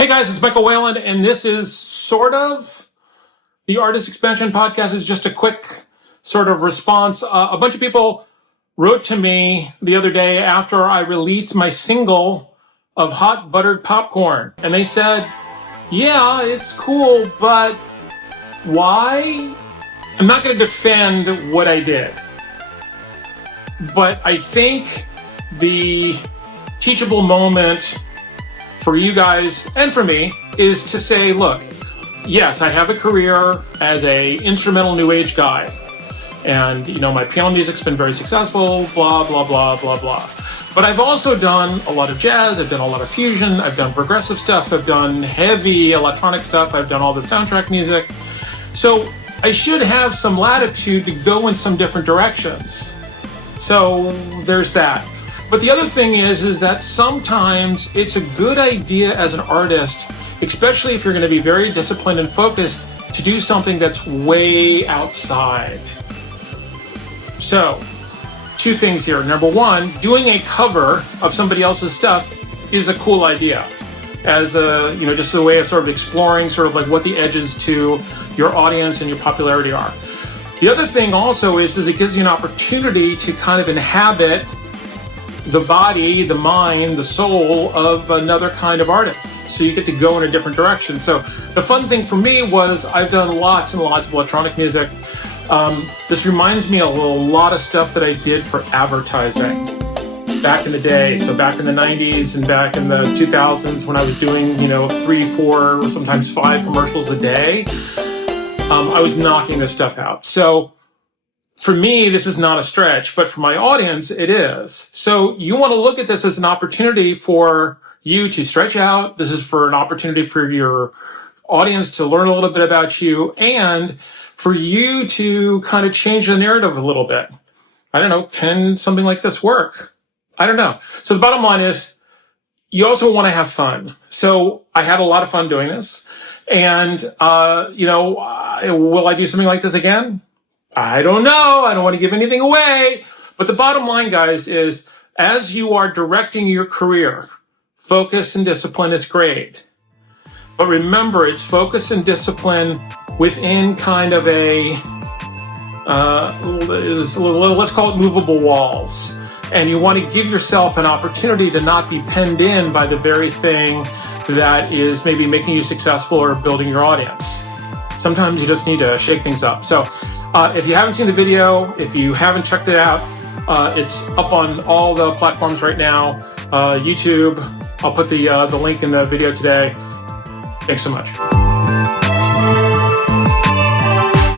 Hey guys, it's Michael Whalen, and this is sort of the Artist Expansion Podcast. Is just a quick sort of response. A bunch of people wrote to me the other day after I released my single of Hot Buttered Popcorn, and they said, yeah, it's cool, but why? I'm not going to defend what I did, but I think the teachable moment for you guys and for me is to say, look, yes, I have a career as a instrumental new age guy. And, my piano music's been very successful, blah, blah, blah, blah, blah. But I've also done a lot of jazz, I've done a lot of fusion, I've done progressive stuff, I've done heavy electronic stuff, I've done all the soundtrack music. So I should have some latitude to go in some different directions. So there's that. But the other thing is that sometimes it's a good idea as an artist, especially if you're going to be very disciplined and focused, to do something that's way outside. So, two things here. Number one, doing a cover of somebody else's stuff is a cool idea. As a, just a way of sort of exploring sort of like what the edges to your audience and your popularity are. The other thing also is it gives you an opportunity to kind of inhabit the body, the mind, the soul of another kind of artist. So you get to go in a different direction. So the fun thing for me was I've done lots and lots of electronic music. This reminds me of a lot of stuff that I did for advertising back in the day. So back in the 90s and back in the 2000s when I was doing, 3, 4, sometimes 5 commercials a day, I was knocking this stuff out. So for me, this is not a stretch, but for my audience, it is. So you want to look at this as an opportunity for you to stretch out. This is for an opportunity for your audience to learn a little bit about you and for you to kind of change the narrative a little bit. I don't know, can something like this work? I don't know. So the bottom line is you also want to have fun. So I had a lot of fun doing this. And, will I do something like this again? I don't know. I don't want to give anything away. But the bottom line, guys, is as you are directing your career, focus and discipline is great. But remember, it's focus and discipline within kind of a, let's call it movable walls. And you want to give yourself an opportunity to not be penned in by the very thing that is maybe making you successful or building your audience. Sometimes you just need to shake things up. So if you haven't seen the video, if you haven't checked it out, it's up on all the platforms right now. YouTube, I'll put the link in the video today. Thanks so much.